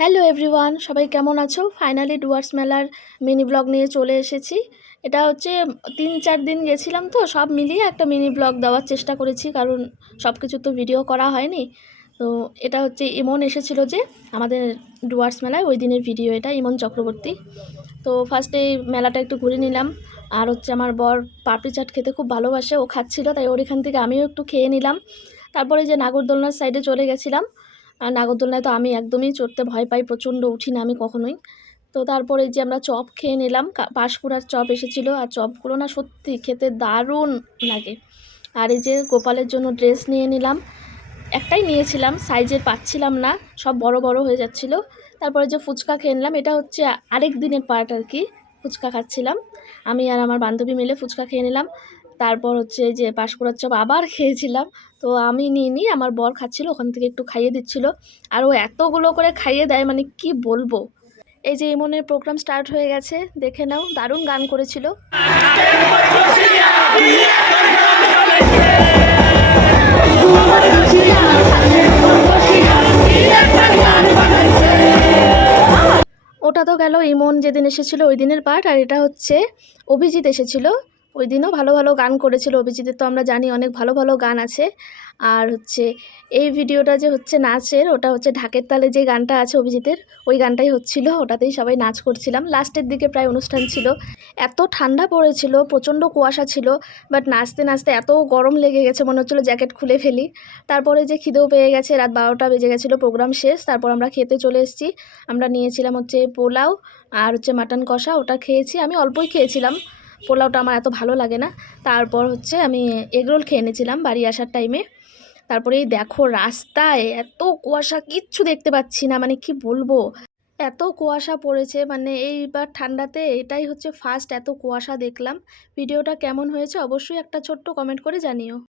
Hello everyone, সবাই কেমন আছো? ফাইনালি ডুয়ার্স মেলার মিনি ব্লগ নিয়ে চলে এসেছি। এটা হচ্ছে ৩-৪ দিন গেছিলাম, তো সব মিলিয়ে একটা মিনি ব্লগ দেওয়ার চেষ্টা করেছি, কারণ সব কিছু তো ভিডিও করা হয়নি। তো এটা হচ্ছে ইমন এসেছিল যে আমাদের ডুয়ার্স মেলায়, ওই দিনের ভিডিও এটা, ইমন চক্রবর্তী। তো ফার্স্টে মেলাটা একটু ঘুরে নিলাম। আর হচ্ছে আমার বর পাপড়ি চাট খেতে খুব ভালোবাসে, ও খাচ্ছিল, তাই ওর এখান থেকে আমিও একটু খেয়ে নিলাম। তারপরে যে নাগরদোলনার সাইডে চলে গেছিলাম। আর নাগরদোলনায় তো আমি একদমই চড়তে ভয় পাই, প্রচণ্ড উঠি না আমি কখনোই। তো তারপরে যে আমরা চপ খেয়ে নিলাম, পাঁশকুড়ার চপ এসেছিলো, আর চপগুলো না সত্যি খেতে দারুণ লাগে। আর এই যে গোপালের জন্য ড্রেস নিয়ে নিলাম, একটাই নিয়েছিলাম, সাইজের পাচ্ছিলাম না, সব বড় বড় হয়ে যাচ্ছিলো। তারপরে যে ফুচকা খেয়ে নিলাম, এটা হচ্ছে আরেক দিনের পার্ট আর কি। ফুচকা খাচ্ছিলাম, আমি আর আমার বান্ধবী মিলে ফুচকা খেয়ে নিলাম। তারপর হচ্ছে যে পাঁশকুড়ার চপ আবার খেয়েছিলাম। তো আমি নিইনি, আমার বর খাচ্ছিল, ওখান থেকে একটু খাইয়ে দিচ্ছিল। আর ও এতগুলো করে খাইয়ে দেয়, মানে কি বলবো। এই যে ইমনের প্রোগ্রাম স্টার্ট হয়ে গেছে, দেখে নাও, দারুণ গান করেছিল। ওটা তো গেল ইমন যেদিন এসেছিলো ওই দিনের পার্ট। আর এটা হচ্ছে অভিজিৎ এসেছিলো, ওই দিনও ভালো ভালো গান করেছিল। অভিজিতের তো আমরা জানি অনেক ভালো ভালো গান আছে। আর হচ্ছে এই ভিডিওটা যে হচ্ছে নাচের, ওটা হচ্ছে ঢাকের তালে যে গানটা আছে অভিজিতের, ওই গানটাই হচ্ছিল, ওটাতেই সবাই নাচ করছিলাম। লাস্টের দিকে প্রায় অনুষ্ঠান ছিল, এত ঠান্ডা পড়েছিল, প্রচণ্ড কুয়াশা ছিল, বাট নাচতে নাচতে এত গরম লেগে গেছে, মনে হচ্ছিলো জ্যাকেট খুলে ফেলি। তারপরে যে খিদেও পেয়ে গেছে, রাত 12টা বেজে গেছিলো, প্রোগ্রাম শেষ। তারপর আমরা খেতে চলে এসেছি। আমরা নিয়েছিলাম হচ্ছে পোলাও আর হচ্ছে মাটন কষা, ওটা খেয়েছি। আমি অল্পই খেয়েছিলাম, পোলাওটা আমার এত ভালো লাগে না। তারপর হচ্ছে আমি এগরোল খেয়ে নিয়েছিলাম বাড়ি আসার টাইমে। তারপরে এই দেখো রাস্তায় এত কুয়াশা, কিচ্ছু দেখতে পাচ্ছি না, মানে কি বলবো, এত কুয়াশা পড়েছে। মানে এইবার ঠান্ডাতে এটাই হচ্ছে ফার্স্ট এত কুয়াশা দেখলাম। ভিডিওটা কেমন হয়েছে অবশ্যই একটা ছোট্ট কমেন্ট করে জানিও।